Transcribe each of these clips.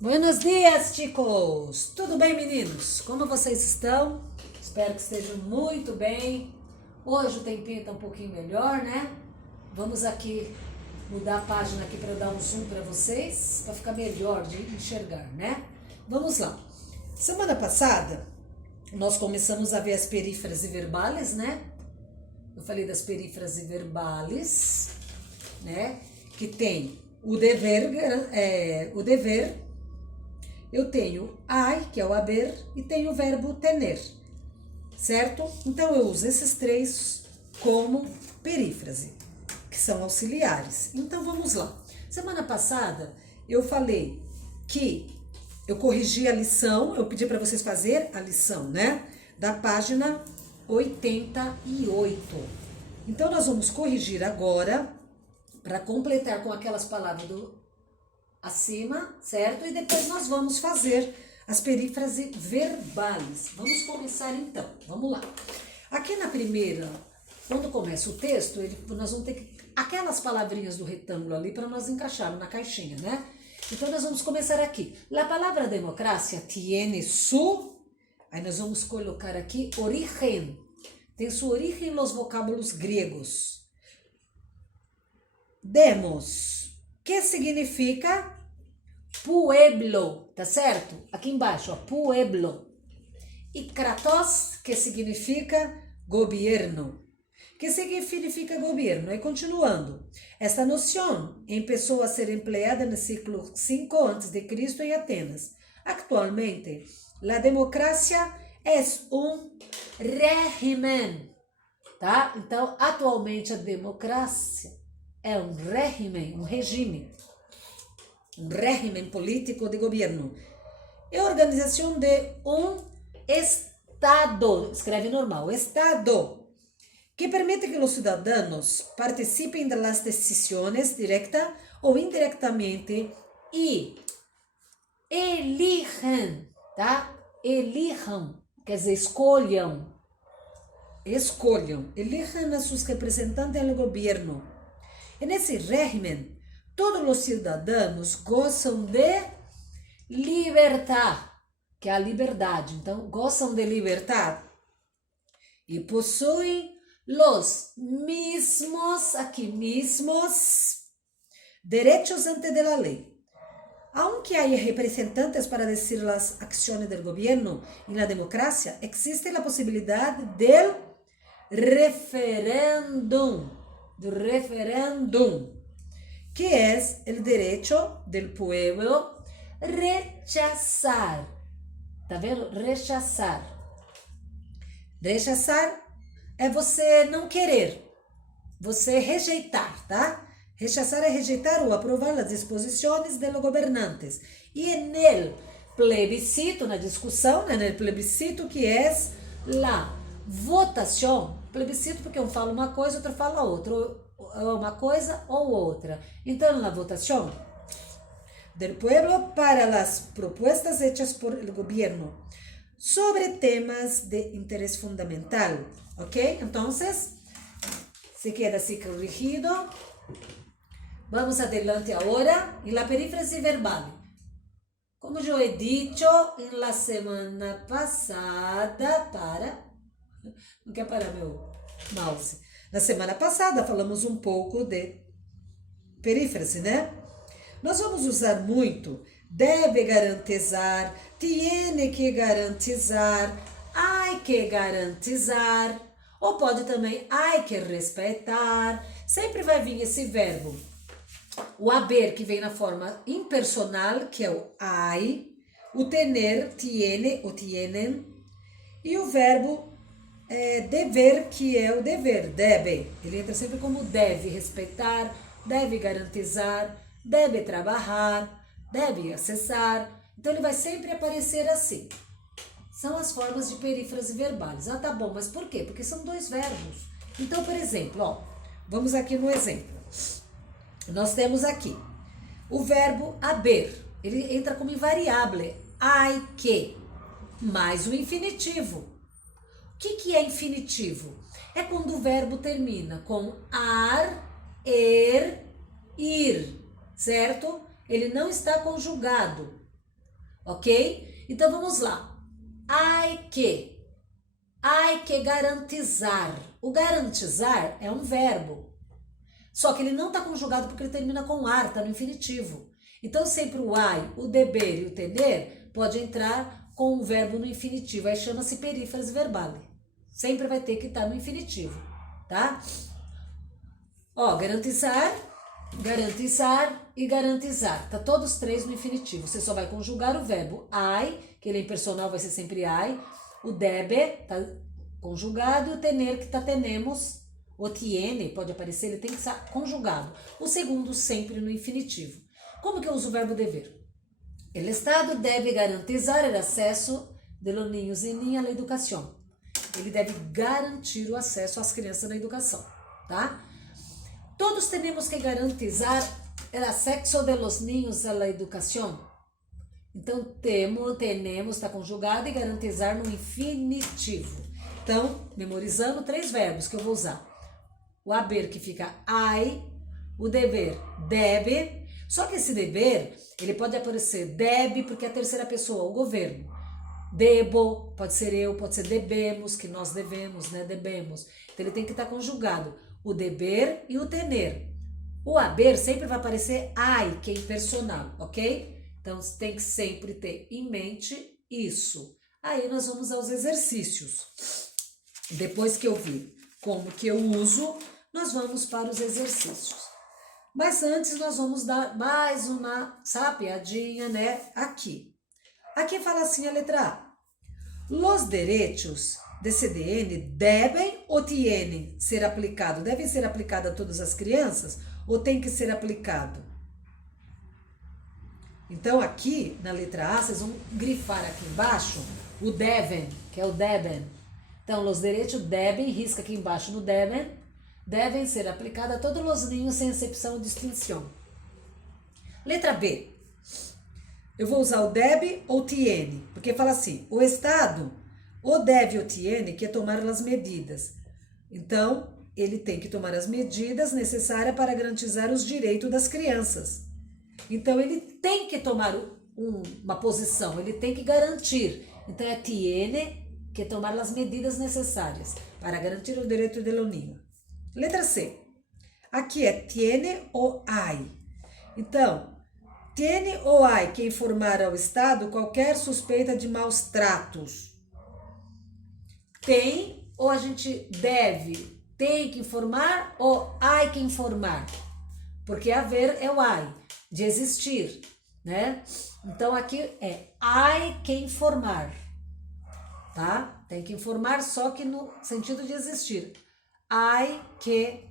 Buenos dias, chicos! Tudo bem, meninos? Como vocês estão? Espero que estejam muito bem. Hoje o tempinho está um pouquinho melhor, né? Vamos aqui mudar a página aqui para eu dar um zoom para vocês, para ficar melhor de enxergar, né? Vamos lá. Semana passada, nós começamos a ver as perífrases verbais, né? Eu falei das perífrases verbais, né? Que tem o dever, eu tenho ai, que é o haber, e tenho o verbo tener, certo? Então eu uso esses três como perífrase, que são auxiliares. Então vamos lá. Semana passada eu falei que eu corrigi a lição, eu pedi para vocês fazer a lição, né? Da página 88. Então nós vamos corrigir agora para completar com aquelas palavras acima, certo? E depois nós vamos fazer as perífrases verbais. Vamos começar então, vamos lá. Aqui na primeira, quando começa o texto, nós vamos ter aquelas palavrinhas do retângulo ali para nós encaixarmos na caixinha, né? Então nós vamos começar aqui. A palavra democracia tiene su, aí nós vamos colocar aqui origen. Tem sua origem nos vocábulos gregos. Demos, que significa pueblo, tá certo? Aqui embaixo, ó, pueblo. E kratos, que significa gobierno. Que significa gobierno? E continuando, esta noção começou a ser empleada no século V a.C. em Atenas. Actualmente, a democracia é régimen, tá? Então, atualmente a democracia é um regime político de governo. É organização de Estado, escreve normal, Estado, que permite que os cidadãos participem das decisões direta ou indiretamente e elijam, tá? Elijam, quer dizer, escolham a seus representantes no governo. E nesse régimen, todos os cidadãos gozam de liberdade, que é a liberdade. Então, gozam de liberdade e possuem os mismos direitos ante a lei. Aunque haya representantes para decir las acciones del gobierno en la democracia, existe la posibilidad del referéndum, que es el derecho del pueblo rechazar. Tá vendo? Rechazar. Rechazar é você não querer, você rejeitar, tá? Rechazar é rejeitar ou aprovar as disposições de los governantes. E no plebiscito, na discussão, no plebiscito, que é a votação, plebiscito porque um fala uma coisa, outro fala outra, ou uma coisa ou outra. Então, na votação del pueblo para las propuestas hechas por el gobierno sobre temas de interés fundamental, ¿ok? Entonces, se queda así corrigido. Vamos adelante agora em la perífrase verbal. Como eu he dicho em la semana passada, não quer parar meu mouse. Na semana passada falamos um pouco de perífrase, né? Nós vamos usar muito deve garantizar, tiene que garantizar, hay que garantizar, ou pode também hay que respeitar. Sempre vai vir esse verbo. O haber, que vem na forma impersonal, que é o hay, o tener, tiene ou tienen, e o verbo dever, que é o dever, deve. Ele entra sempre como deve respeitar, deve garantizar, deve trabalhar, deve acessar. Então ele vai sempre aparecer assim. São as formas de perífrase verbais. Ah, tá bom, mas por quê? Porque são dois verbos. Então, por exemplo, ó, vamos aqui no exemplo. Nós temos aqui o verbo haber. Ele entra como invariável. Hay que, mais o infinitivo. O que é infinitivo? É quando o verbo termina com ar, ir, certo? Ele não está conjugado. ok? Então vamos lá. Hay que garantizar. O garantizar é um verbo, só que ele não está conjugado porque ele termina com ar, está no infinitivo. Então sempre o hay, o deber e o tener pode entrar com o verbo no infinitivo, aí chama-se perífrase verbale. Sempre vai ter que estar no infinitivo, tá? Ó, garantizar e garantizar. Tá todos três no infinitivo. Você só vai conjugar o verbo hay, que ele é impersonal, vai ser sempre hay. O debe tá conjugado e o tener, que tá tenemos. O tiene pode aparecer, ele tem que estar conjugado. O segundo sempre no infinitivo. Como que eu uso o verbo dever? El Estado debe garantizar o acesso de los niños y niñas à educação. Ele deve garantir o acesso às crianças na educação, tá? Todos temos que garantizar o acesso de los niños à educação. Então, temos, está conjugado, e garantizar no infinitivo. Então, memorizando 3 verbos que eu vou usar. O haber, que fica hay, o dever, debe. Só que esse dever, ele pode aparecer debe, porque é a terceira pessoa, o governo. Debo, pode ser eu, pode ser debemos, que nós devemos, né? Debemos. Então, ele tem que estar conjugado. O deber e o tener. O haber sempre vai aparecer hay, que é impersonal, ok? Então, tem que sempre ter em mente isso. Aí nós vamos aos exercícios. Depois que eu vi como que eu uso, nós vamos para os exercícios. Mas antes nós vamos dar mais uma sapiadinha, né? Aqui. Aqui fala assim a letra A. Los derechos de CDN devem ou tienen ser aplicado? Devem ser aplicados a todas as crianças ou tem que ser aplicado? Então aqui na letra A, vocês vão grifar aqui embaixo o devem, que é o deben. Então, los derechos devem, risca aqui embaixo no devem ser aplicados a todos os ninhos sem exceção ou distinção. Letra B. Eu vou usar o debe ou tiene, porque fala assim, o Estado ou deve ou tiene que tomar as medidas. Então, ele tem que tomar as medidas necessárias para garantizar os direitos das crianças. Então, ele tem que tomar uma posição, ele tem que garantir. Então, é tiene que tomar as medidas necessárias para garantir o direito do niño. Letra C. Aqui é tiene ou hay. Então, tiene ou hay que informar ao Estado qualquer suspeita de maus tratos. Tem ou a gente deve? Tem que informar ou hay que informar? Porque haver é o hay, de existir, né? Então aqui é hay que informar, tá? Tem que informar, só que no sentido de existir. Hay que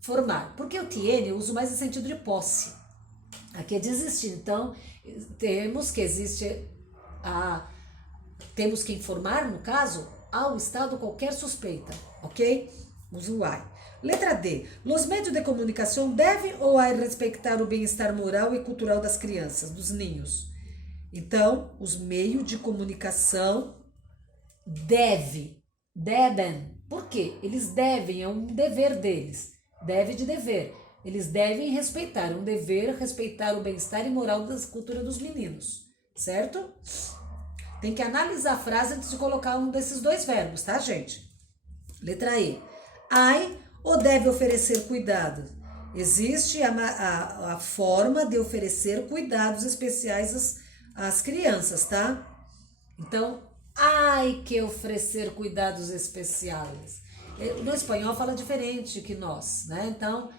formar. Porque o tiene eu uso mais no sentido de posse. Aqui é de existir. Então, temos que temos que informar, no caso, ao Estado qualquer suspeita, ok? Uso o hay. Letra D. Los meios de comunicação devem ou hay respeitar o bem-estar moral e cultural das crianças, dos ninhos? Então, os meios de comunicação devem. Por quê? Eles devem, é um dever deles. Deve de dever. Eles devem respeitar, um dever respeitar o bem-estar e moral da cultura dos meninos, certo? Tem que analisar a frase antes de colocar um desses 2 verbos, tá, gente? Letra E. Hay ou deve oferecer cuidados? Existe a forma de oferecer cuidados especiais às crianças, tá? Então, hay que oferecer cuidados especiais. No espanhol fala diferente que nós, né? Então,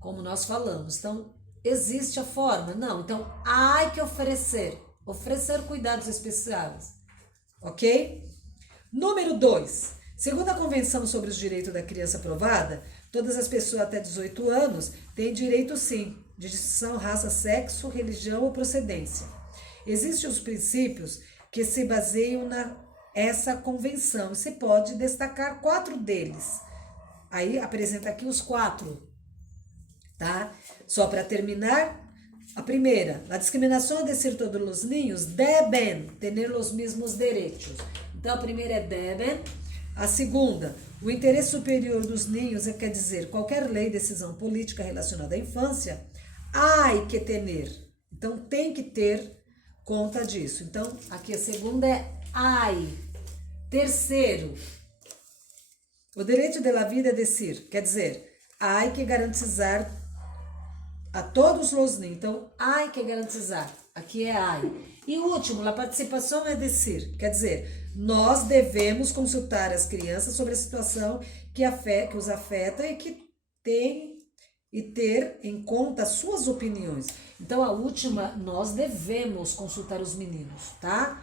como nós falamos. Então, existe a forma? Não. Então, hay que oferecer cuidados especiais. Ok? Número 2. Segundo a Convenção sobre os Direitos da Criança aprovada, todas as pessoas até 18 anos têm direito, sim, de distinção, raça, sexo, religião ou procedência. Existem os princípios que se baseiam nessa convenção. Se pode destacar 4 deles. Aí apresenta aqui os 4, tá? Só para terminar, a primeira, a discriminação é decir todos os niños deben tener os mesmos direitos. Então a primeira é deben. A segunda, o interesse superior dos niños, quer dizer, qualquer lei, decisão política relacionada à infância, hay que tener. Então tem que ter conta disso. Então, aqui a segunda é ai. Terceiro, o direito de la vida é decir, quer dizer, hay que garantizar a todos os niños. Então, hay que garantizar, aqui é hay. E o último, a participação é decir, quer dizer, nós devemos consultar as crianças sobre a situação que os afeta e que tem e ter em conta suas opiniões. Então, a última, nós devemos consultar os meninos, tá?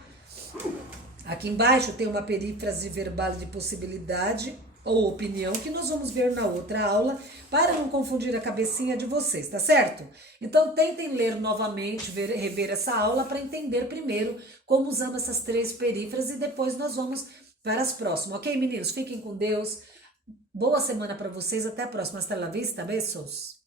Aqui embaixo tem uma perífrase verbal de possibilidade ou opinião que nós vamos ver na outra aula para não confundir a cabecinha de vocês, tá certo? Então tentem ler novamente, rever essa aula para entender primeiro como usamos essas 3 perífrases e depois nós vamos para as próximas, ok, meninos? Fiquem com Deus, boa semana para vocês, até a próxima, hasta la vista, beijos!